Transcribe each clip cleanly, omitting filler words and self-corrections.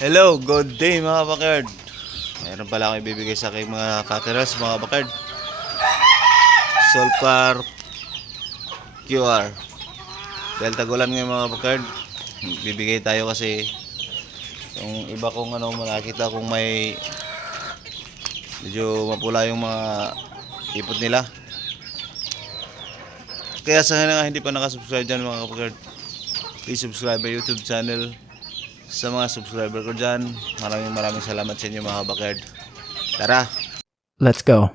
Hello, good day mga bakard. Mayroon pala akong ibibigay sa aking mga kakeras mga bakard. Sulfur QR. Dahil tagulan ngayon mga bakard, bibigay tayo kasi yung iba kong nakita kong may medyo mapula yung mga ipot nila. Kaya sa nga hindi pa nakasubscribe dyan mga bakard, please subscribe my YouTube channel. Sa mga subscriber ko dyan, maraming salamat sa inyo mga bakard. Tara! Let's go.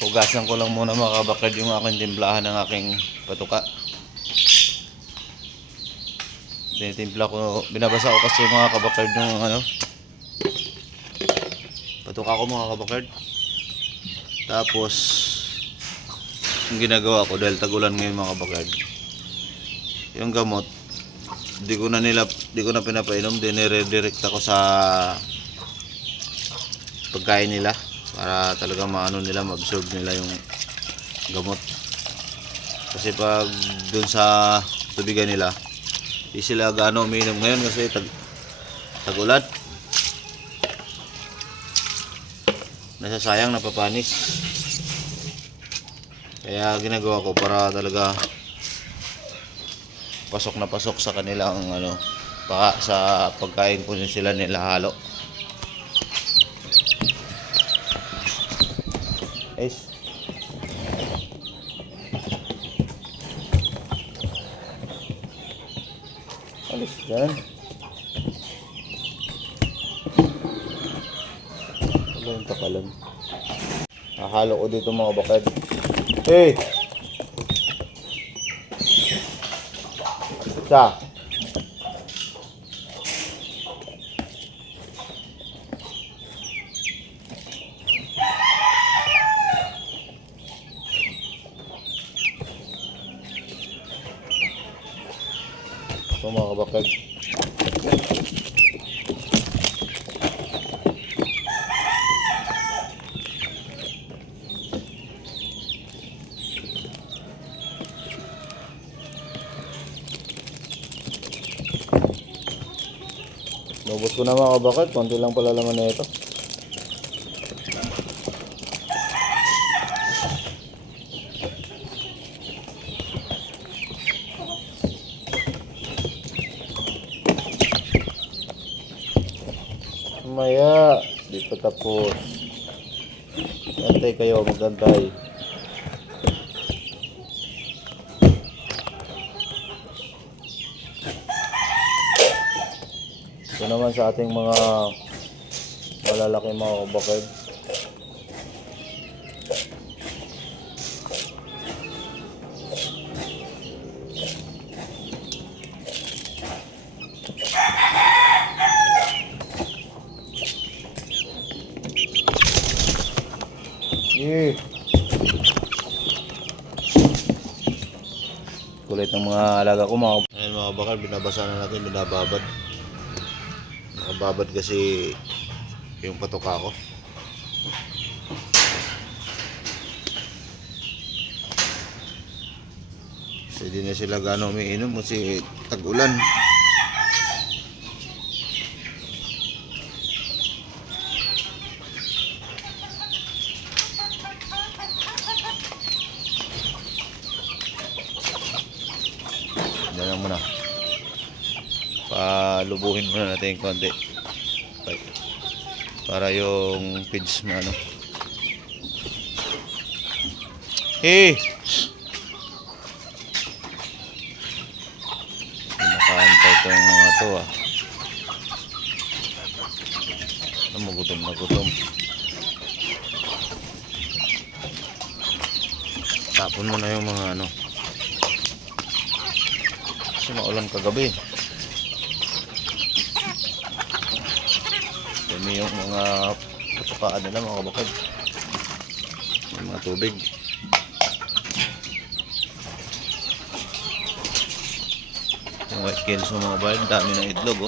Hugasan ko lang muna mga bakard yung aking timplahan ng aking patuka. Tinitimpla ko, binabasa ko kasi mga kabakard yung patuka ko mga kabakard. Tapos yung ginagawa ko dahil tagulan ngayon mga kabakard, yung gamot di ko na pinapainom, dinire-direct ako sa pagkain nila para talaga ma-absorb nila yung gamot. Kasi pag dun sa tubigan nila di sila gaano umiinom ngayon kasi tagulan, nasasayang, napapanis. Kaya ginagawa ko para talaga pasok na pasok sa kanilang baka sa pagkain ko sila nilahalo. Guys, alis dyan. Wala yung takalan. Nahalo ko dito mga bakad. Hey! Sa? Ito mga bakad. Nubos ko na mga kabakad, konti lang pala laman na ito. Maya, di pa tapos. Antay kayo, magantay. Ito naman sa ating mga malalaking mga kabakad. Kulit ng mga alaga ko mga ayun mga bakal, binabasa na natin, binababad. Nakababad kasi yung patuka ko. Kasi di na sila gano'ng umiinom kasi tag-ulan. Yan muna. Palubuhin muna natin yung konti para yung feeds Hey! Nakaantay itong mga to Magutom na gutom. Tapon mo na yung mga kasi maulan kagabi. Dami yung mga patukaan nila mga kabakad. Yung mga tubig. Yung white kills mga bakad, dami ng itlog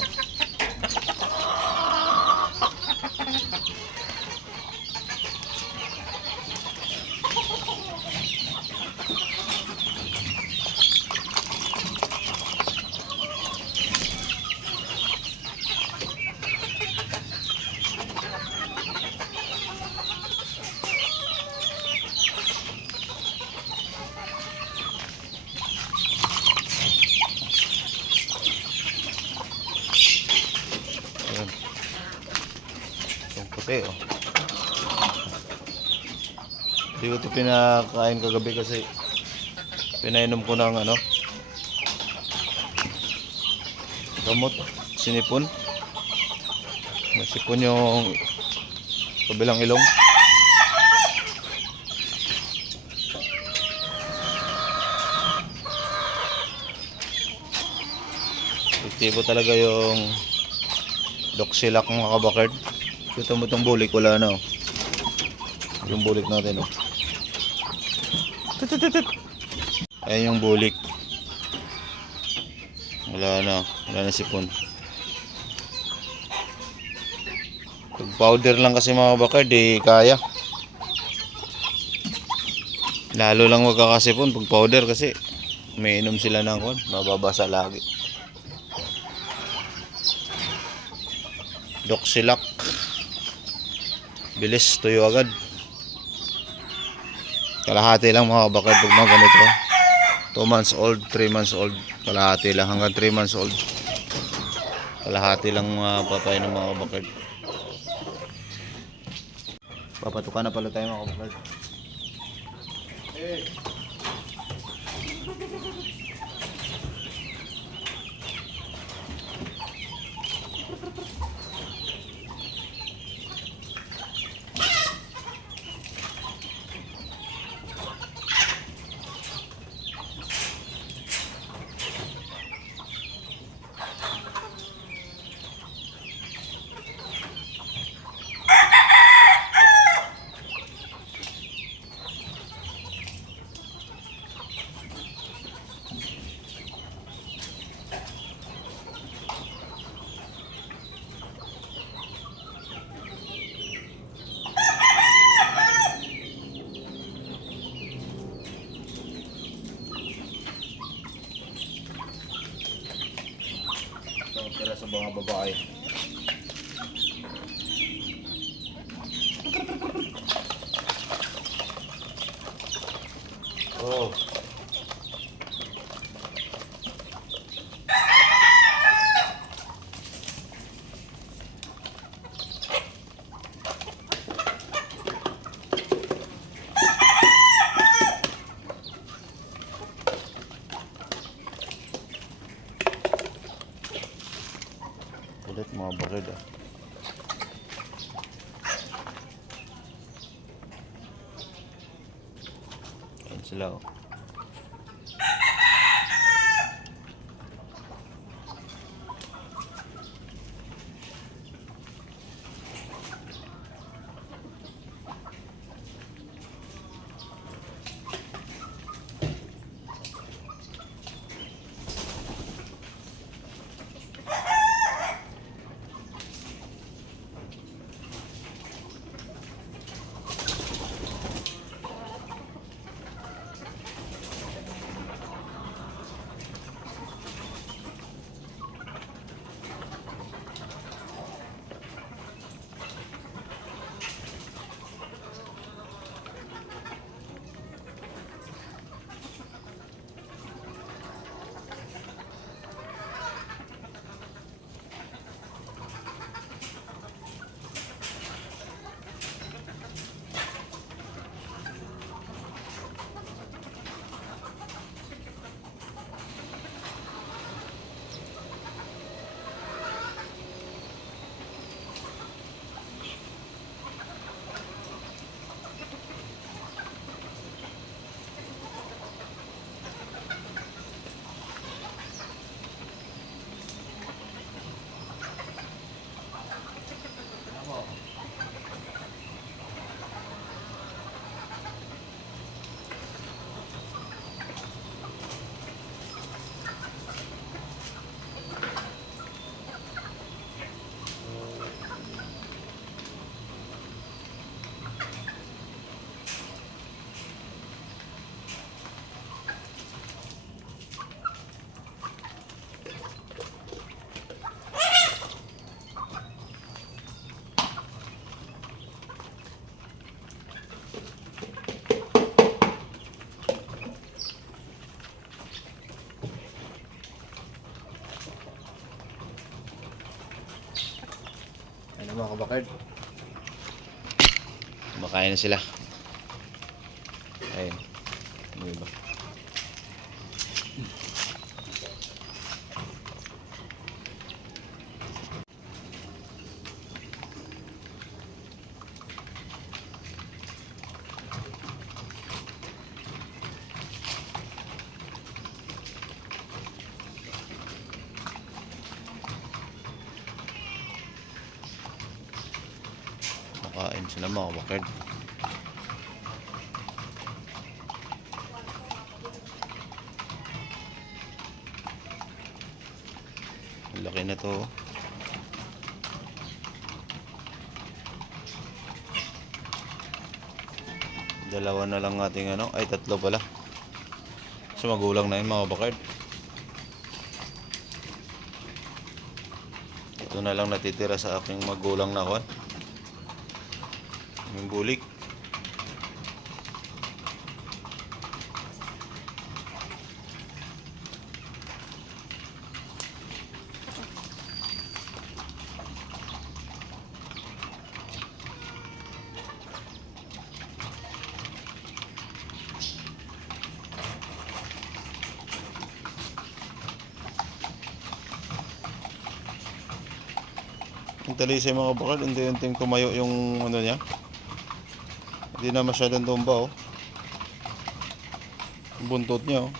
Puti oh. Hindi ko ito pinakain kagabi kasi pinainom ko ng ano, gamot, sinipon. Nasipon yung kabilang ilong. Aktibo talaga yung Doxylac mga kabakard. Kita mo itong bulik, wala na oh. Yung bulik natin oh. Tut. Ayan yung bulik. Wala na sipon. Pag powder lang kasi mga kabakard, di kaya. Lalo lang magkakasipon pag powder kasi may inom sila ng kon, mababasa lagi. Doxylac. Bilis, tuyo agad. Kalahati lang mga kabakard pag mga ganito. 2 months old, 3 months old. Kalahati lang hanggang 3 months old. Kalahati lang mga papay ng mga kabakard. Papatukan na pala tayo mga kabakard. Tira sa mga babae. Oh. Ulit mga bakid ah. Ayan sila oh. Ayan mga kabakard. Kumakain na sila. Ayun. Ano ba? Kumakain sila mga bakard. Laki na to. Dalawa na lang ating ano, ay tatlo pala. So magulang na yun mga bakard. Ito na lang natitira sa aking magulang na kwan. Yung bulik. Ang talisay mga bakal, unti-unting tumayo yung ano niya. Hindi na masyadong tumba oh. Yung buntot niya oh.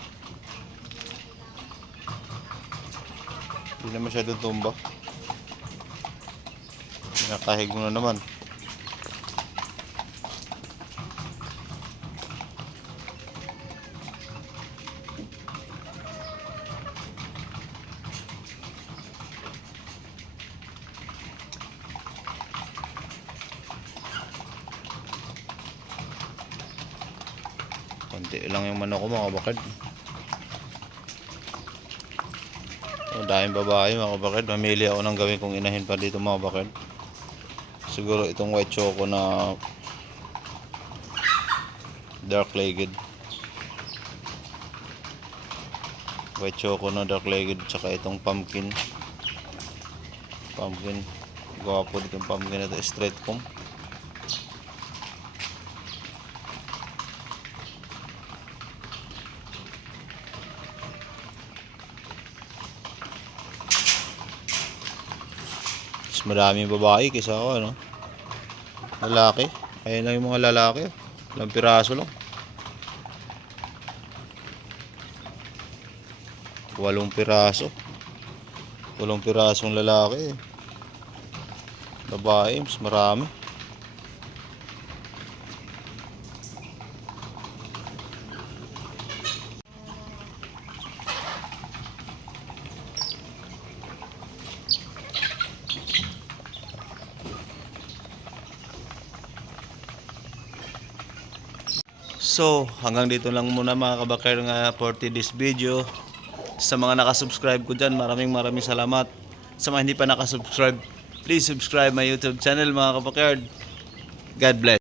Hindi na masyadong tumba. Nakahig mo na naman. Konti lang yung manok ko mga bakad. So, daming babae mga bakad. Mamili ako ng gawin kong inahin pa dito mga bakad. Siguro itong white choco na dark legged. White choco na dark legged. Tsaka itong pumpkin. Pumpkin. Gwapo dito yung pumpkin na ito. Straight comb. Maraming babae kaysa ako ano. Lalaki. Ayun lang yung mga lalaki. Ilang piraso lang. 8 piraso. 8 pirasong lalaki. Babae, mas marami. So, hanggang dito lang muna mga kabakar nga for this video. Sa mga nakasubscribe ko dyan, maraming salamat. Sa mga hindi pa nakasubscribe, please subscribe my YouTube channel mga kabakar. God bless.